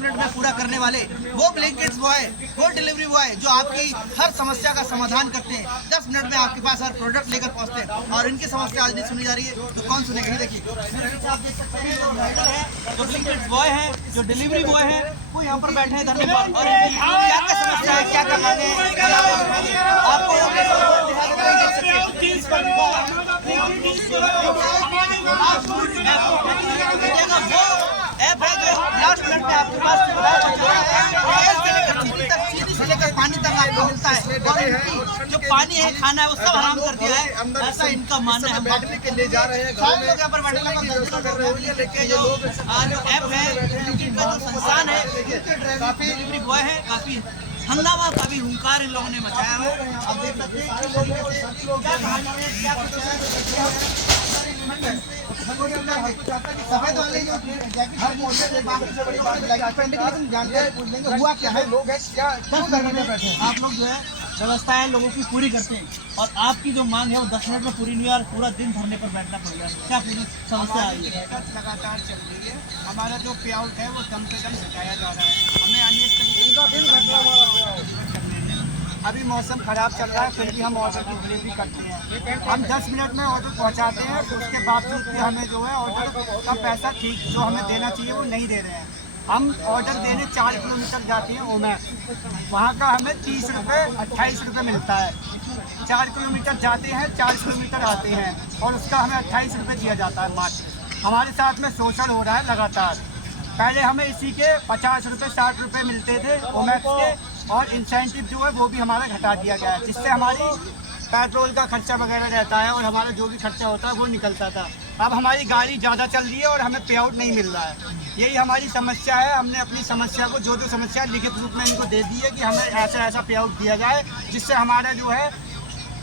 Minute में पूरा करने वाले वो ब्लैंकेट्स बॉय, वो डिलीवरी बॉय जो आपकी हर समस्या का समाधान करते हैं, 10 मिनट में आपके पास हर प्रोडक्ट लेकर पहुंचते हैं। और इनकी समस्या आज नहीं सुनी जा रही है तो कौन सुनेगा? देखिए जो ब्लैंकेट्स बॉय है, जो डिलीवरी बॉय है, वो यहाँ पर बैठे हैं धरने पर, और इनकी क्या क्या समस्या है, क्या क्या मांगे हैं, आपको ऐप है जो लास्ट मिनट में आपके पास चीनी से लेकर पानी तक आपको मिलता है। और जो पानी है, खाना है, वो सब हराम कर दिया है, ऐसा इनका मानना है। बैठने के लिए जा रहे हैं, सारे लोग यहाँ पर बैठने का लेके जो ऐप है, इनका जो संस्थान है, काफी डिलीवरी बॉय है, काफी हंगामा, काफी हुंकार इन लोगों ने मचाया है। आप देख सकते हैं क्या कहानी है, क्या कुछ है। सफेद वाले जो जैकेट जानते हैं, पूछ लेंगे हुआ क्या है, लोग है क्या करने में बैठे हैं। आप लोग जो है व्यवस्थाएं लोगों की पूरी करते हैं, और आपकी जो मांग है वो 10 मिनट में पूरी नहीं, और पूरा दिन धरने पर बैठना पड़ गया। क्या पूरी समस्या आई है? लगातार चल रही है। हमारा जो पे आउट है वो दम पे दम घटाया जा रहा है। हमें अनेक तरीके अभी मौसम खराब चल रहा है, फिर भी हम ऑर्डर की डिलीवरी करते हैं। हम 10 मिनट में ऑर्डर पहुंचाते हैं, तो उसके बावजूद भी हमें जो है ऑर्डर का पैसा ठीक जो हमें देना चाहिए वो नहीं दे रहे हैं। हम ऑर्डर देने 4 किलोमीटर जाते हैं ओमैक, वहाँ का हमें 30 रुपये 28 रुपये मिलता है। 4 किलोमीटर जाते हैं, 4 किलोमीटर आते हैं, और उसका हमें 28 रुपये दिया जाता है मात्र। हमारे साथ में शोषण हो रहा है लगातार। पहले हमें इसी के 50 रुपये 60 रुपये मिलते थे ओमैक्स के, और इंसेंटिव जो है वो भी हमारा घटा दिया गया है, जिससे हमारी पेट्रोल का खर्चा वगैरह रहता है और हमारा जो भी खर्चा होता है वो निकलता था। अब हमारी गाड़ी ज़्यादा चल रही है और हमें पे आउट नहीं मिल रहा है। यही हमारी समस्या है। हमने अपनी समस्या को जो समस्या लिखित रूप में इनको दे दी है कि हमें ऐसा ऐसा पे आउट दिया जाए, जिससे हमारा जो है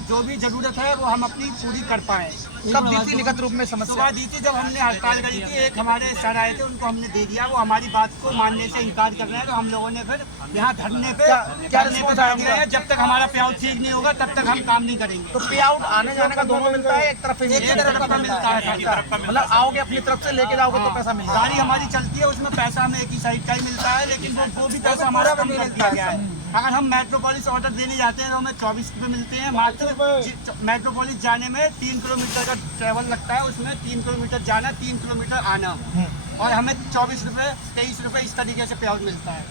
जो भी ज़रूरत है वो हम अपनी पूरी कर पाएँ। कब दी थी लिखित रूप में समस्या? सुबह दी थी, जब हमने हड़ताल करी थी। एक हमारे सर आए थे, उनको हमने दे दिया, वो हमारी बात को मानने से इनकार कर रहे हैं। तो हम लोगों ने फिर यहाँ धरने पे बैठ गए हैं। जब तक हमारा पे आउट ठीक नहीं होगा तब तक हम काम नहीं करेंगे। तो पे आउट आने जाने का दोनों मिलता है, एक तरफ मिलता है। मतलब आओगे अपनी तरफ से लेके जाओगे तो पैसा मिलता है। गाड़ी हमारी चलती है, उसमें पैसा हमें एक ही साइड का ही मिलता है, लेकिन वो भी पैसा हमारा कम कर दिया गया है। अगर हम मेट्रोपोलिस ऑर्डर देने जाते हैं तो हमें 24 रुपये मिलते हैं मात्र। मेट्रोपोलिस जाने में 3 किलोमीटर का ट्रेवल लगता है, उसमें 3 किलोमीटर जाना, 3 किलोमीटर आना, और हमें 24 रुपये 23 रुपये इस तरीके से पे आउट मिलता है।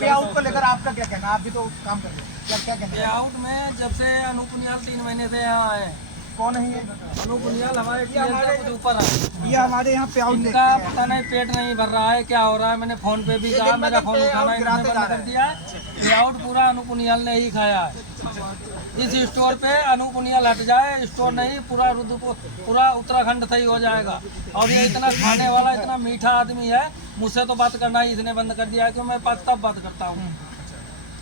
पे आउट को लेकर आपका क्या कहना? आप भी तो काम कर रहे हैं, क्या कहना? पे आउट में जब से अनूप पुनियाल 3 महीने से यहाँ आए। कौन है ये? अनूप पुनियाल हमारे कुछ ऊपर है। ये हमारे यहाँ पे आउट इनका पता नहीं पेट नहीं भर रहा है, क्या हो रहा है। मैंने फोन पे भी कहा, मेरा फोन उठाना इन्होंने बंद कर दिया है। पे आउट पूरा अनूप पुनियाल ने ही खाया है। इस स्टोर पे अनूप पुनियाल हट जाए, स्टोर नहीं पूरा उत्तराखंड सही हो जाएगा। और ये इतना खाने वाला, इतना मीठा आदमी है, मुझसे तो बात करना ही इसने बंद कर दिया है, क्योंकि मैं तब बात करता हूँ।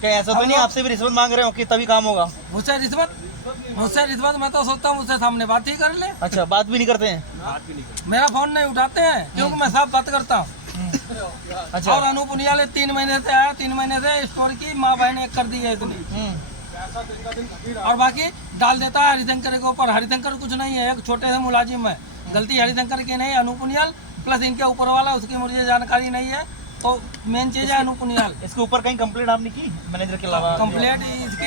क्या ऐसा तो नहीं आपसे भी रिश्वत मांग रहे हो कि तभी काम होगा? मुझसे रिश्वत मैं तो सोचता हूँ मुझसे सामने बात ही कर ले। अच्छा, बात भी नहीं करते हैं? मेरा फोन नहीं उठाते हैं, क्योंकि मैं साफ बात करता हूँ। अच्छा। और अनूप पुनियाल 3 महीने से आया, 3 महीने से स्टोर की माँ बहन एक कर दी है इतनी। और बाकी डाल देता है हरिशंकर के ऊपर। हरिशंकर कुछ नहीं है, एक छोटे से मुलाजिम है। गलती हरिशंकर की नहीं, अनूप पुनियाल प्लस इनके ऊपर वाला, उसकी मुझे जानकारी नहीं है। तो मेन चीज है अनूप पुनियाल। इसके ऊपर कहीं कंप्लेंट आपने की मैनेजर के अलावा? कंप्लेंट इसकी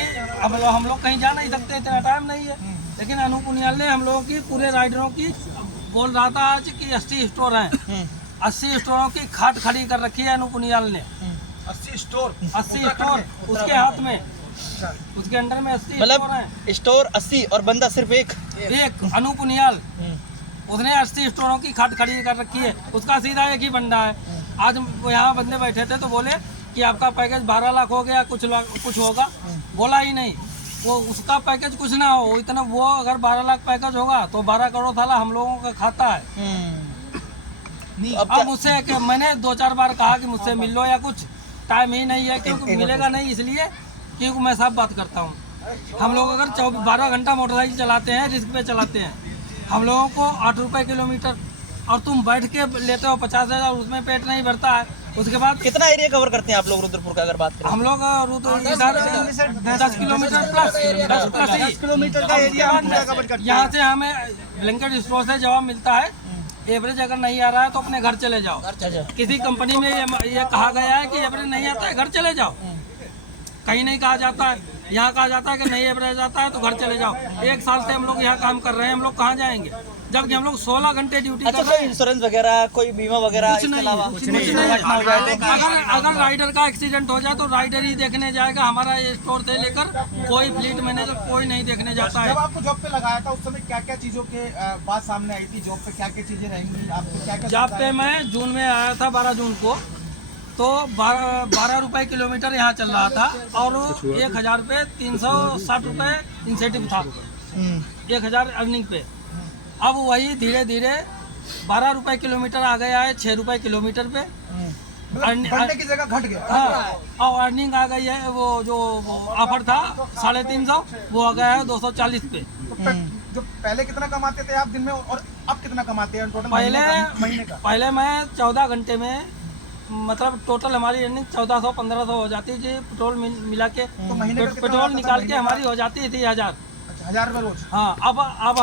हम लोग कहीं जा नहीं सकते, इतना टाइम नहीं है। लेकिन अनूप पुनियाल ने हम लोगों की पूरे राइडरों की बोल रहा था आज कि 80 स्टोर हैं, 80 स्टोरों की खाट खड़ी कर रखी है अनूप पुनियाल ने। 80 स्टोर उसके हाथ में, उसके अंडर में 80 स्टोर हैं। स्टोर 80 और बंदा सिर्फ एक अनूप पुनियाल। उसने 80 स्टोरों की खाट खड़ी कर रखी है। उसका सीधा एक ही बंदा है। आज यहाँ बंदे बैठे थे तो बोले कि आपका पैकेज 12 लाख हो गया, कुछ होगा। बोला ही नहीं, वो उसका पैकेज कुछ ना हो इतना। वो अगर 12 लाख पैकेज होगा तो 12 करोड़ साला हम लोगों का खाता है। अब मुझसे मैंने 2-4 बार कहा कि मुझसे मिल लो, या कुछ टाइम ही नहीं है, क्योंकि मिलेगा नहीं, इसलिए क्योंकि मैं साफ बात करता हूँ। हम लोग अगर 12 घंटा मोटरसाइकिल चलाते हैं, रिस्क पे चलाते हैं, हम लोगों को 8 रुपये किलोमीटर, और तुम बैठ के लेते हो 50,000, उसमें पेट नहीं भरता है। उसके बाद कितना एरिया कवर करते हैं आप लोग रुद्रपुर का अगर बात करें? हम लोग 10 किलोमीटर प्लस 10 किलोमीटर का एरिया कवर करते हैं। यहाँ से हमें ब्लैंकेट स्टोर से जवाब मिलता है एवरेज अगर नहीं आ रहा है तो अपने घर चले जाओ। किसी कंपनी में ये कहा गया है कि एवरेज नहीं आता है घर चले जाओ, कहीं नहीं कहा जाता है। यहाँ कहा जाता है कि नहीं एवरेज आता है तो घर चले जाओ। 1 साल से हम लोग यहाँ काम कर रहे हैं, हम लोग कहाँ जाएंगे जबकि हम लोग 16 घंटे ड्यूटी कर रहे हैं। इंश्योरेंस वगैरह कोई बीमा वगैरह कुछ नहीं। अगर राइडर का एक्सीडेंट हो जाए तो राइडर ही देखने जाएगा, हमारा ये स्टोर से लेकर कोई फ्लीट मैनेजर कोई नहीं देखने जाता है। जब आपको जॉब पे लगाया था उस समय क्या क्या चीजों के बात सामने आई थी, जॉब पे क्या क्या चीजें रहेंगी, आपको क्या क्या जॉब पे मैं जून में आया था 12 जून को, तो 12 रुपये किलोमीटर यहाँ चल रहा था और 1000 रुपये 360 रुपये इंसेंटिव था 1000 अर्निंग पे। अब वही धीरे धीरे 12 रुपये किलोमीटर आ गया है 6 रुपये किलोमीटर पे, बढ़ने की जगह घट गया। हाँ, और अर्निंग आ गई है, वो जो ऑफर था 350 वो आ गया है 240 पे। तो जो पहले कितना कमाते थे आप दिन में और अब कितना कमाते हैं टोटल महीने का? पहले मैं 14 घंटे में मतलब टोटल हमारी अर्निंग 1400-1500 हो जाती थी, पेट्रोल मिला के। तो महीने का कितना पेट्रोल निकाल के हमारी हो जाती थी 1000। अच्छा, 1000 रुपये रोज। हाँ, अब